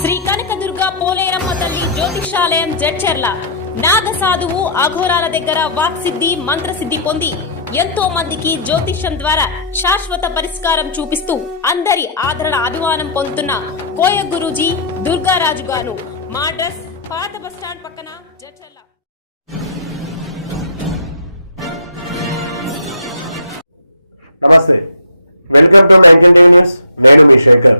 శ్రీ కనకదుర్గ పోలేరమ్మ తల్లి జ్యోతిషాలయం జడ్చెర్ల. నాగసాధువు అఘోరాల దగ్గర వాక్సిద్ధి మంత్రసిద్ధి పొంది ఎంతో మందికి జ్యోతిష్యం ద్వారా శాశ్వత పరిష్కారం చూపిస్తూ అందరి ఆదరణ అభిమానం పొందుతున్న కోయ గురూజీ దుర్గారాజు గారు. మా అడ్రస్ పాత బస్టాండ్ పక్కన జడ్చెర్ల. నమస్తే. Welcome to nineteen TV news. నేను మీ శేఖర్.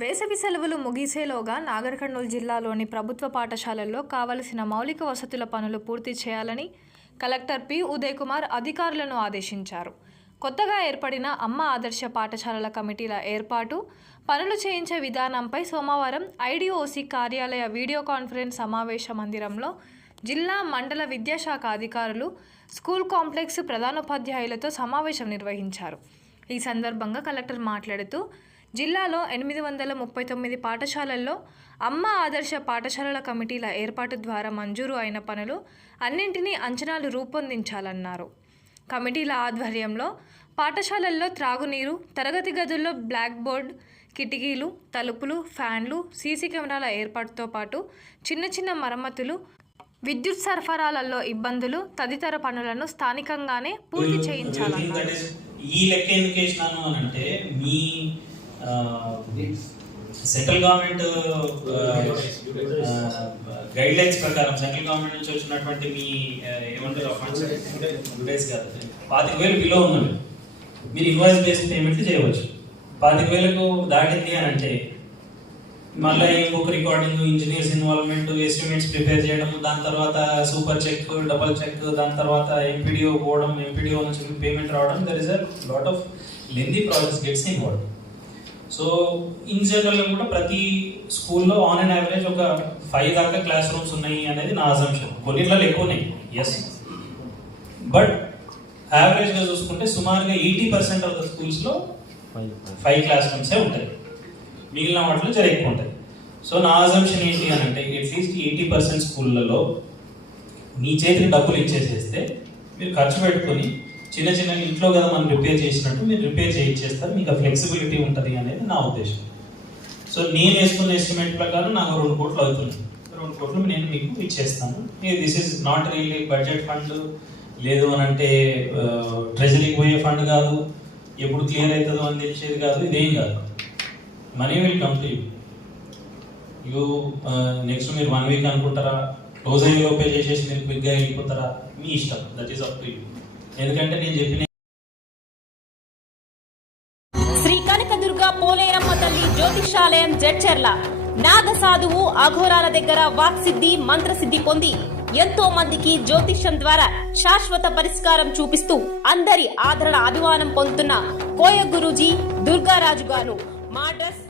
వేసవి సెలవులు ముగిసేలోగా నాగర్ కర్నూలు జిల్లాలోని ప్రభుత్వ పాఠశాలల్లో కావలసిన మౌలిక వసతుల పనులు పూర్తి చేయాలని కలెక్టర్ పి. ఉదయ్ కుమార్ అధికారులను ఆదేశించారు. కొత్తగా ఏర్పడిన అమ్మ ఆదర్శ పాఠశాలల కమిటీల ఏర్పాటు పనులు చేయించే విధానంపై సోమవారం ఐడిఓసి కార్యాలయ వీడియో కాన్ఫరెన్స్ సమావేశ మందిరంలో జిల్లా మండల విద్యాశాఖ అధికారులు స్కూల్ కాంప్లెక్స్ ప్రధానోపాధ్యాయులతో సమావేశం నిర్వహించారు. ఈ సందర్భంగా కలెక్టర్ మాట్లాడుతూ జిల్లాలో ఎనిమిది వందల ముప్పై తొమ్మిది పాఠశాలల్లో అమ్మ ఆదర్శ పాఠశాలల కమిటీల ఏర్పాటు ద్వారా మంజూరు అయిన పనులు అన్నింటినీ అంచనాలు రూపొందించాలన్నారు. కమిటీల ఆధ్వర్యంలో పాఠశాలల్లో త్రాగునీరు తరగతి గదుల్లో బ్లాక్ బోర్డ్ కిటికీలు తలుపులు ఫ్యాన్లు సీసీ కెమెరాల ఏర్పాటుతో పాటు చిన్న చిన్న మరమ్మతులు విద్యుత్ సరఫరాలలో ఇబ్బందులు తదితర పనులను స్థానికంగానే పూర్తి that is ఈ లెక్క ఎందుకు అని అంటే మీ సెంట్రల్ గవర్నమెంట్ గైడ్ లైన్స్ ప్రకారం సెంట్రల్ గవర్నమెంట్ నుంచి వచ్చినటువంటి మీ uh, ఏమంటారు ఫండ్స్ కాదు. పాతిక వేలు బిలో ఉన్నవి. మీరు ఇన్వాయిస్ బేస్డ్ పేమెంట్ చేయవచ్చు. పాతిక వేలకు దాటింది అని అంటే మళ్ళీ ఈ book recording engineers involvement estimates prepare చేయడం దాని తర్వాత సూపర్ చెక్ డబల్ చెక్ దాని తర్వాత ఎంపీడీఓ పోవడం ఎంపీడీఓ నుంచి పేమెంట్ రావడం there is a lot of lengthy process gets involve so in కూడా ప్రతి స్కూల్లో ఆన్ అండ్ యావరేజ్ ఒక ఫైవ్ దాకా క్లాస్ రూమ్స్ ఉన్నాయి అనేది నా అజంప్షన్ కొన్నిట్లలో ఎక్కువ ఉన్నాయి ఎస్ బట్ యావరేజ్గా చూసుకుంటే సుమారుగా ఎయిటీ పర్సెంట్ ఆఫ్ ద స్కూల్స్లో ఫైవ్ క్లాస్ రూమ్సే ఉంటాయి. మిగిలిన వాటిలో జర ఎక్కువ ఉంటాయి. సో నా అజంప్షన్ ఏంటి అని అంటే అట్లీస్ట్ ఎయిటీ పర్సెంట్ స్కూళ్ళలో మీ చేతికి డబ్బులు ఇచ్చేసేస్తే మీరు ఖర్చు పెట్టుకొని చిన్న చిన్న ఇంట్లో కదా మనం రిపేర్ చేసినట్టు మీరు రిపేర్ చేయించేస్తారు మీకు ఫ్లెక్సిబిలిటీ ఉంటుంది అనేది నా ఉద్దేశం. సో నేను వేసుకున్న ఎస్టిమేట్ ప్రకారం నాకు రెండు కోట్లు అవుతుంది. రెండు కోట్లు నేను మీకు ఇచ్చేస్తాను. This is not really budget fund లేదు అని అంటే ట్రెజరీ పోయే ఫండ్ కాదు ఎప్పుడు క్లియర్ అవుతుందో అని తెలిసేది కాదు ఇదేం కాదు. Money will come to you you next మీరు వన్ వీక్ అనుకుంటారా? క్లోజ్ అయ్యే లోపే చేసేసి మీరు క్విక్గా వెళ్ళిపోతారా? మీ ఇష్టం. That is up to you ఎందుకంటే నేను చెప్పిన శ్రీ కనకదుర్గ పోలేరమ్మ తల్లి జ్యోతిషాలయం జడ్చెర్ల. నాగసాధువు అఘోరాల దగ్గర వాక్సిద్ధి మంత్రసిద్ధి పొంది ఎంతో మందికి జ్యోతిష్యం ద్వారా శాశ్వత పరిష్కారం చూపిస్తూ అందరి ఆదరణ అభిమానం పొందుతున్న కోయ గురూజీ దుర్గారాజు గారు మాడ్రస్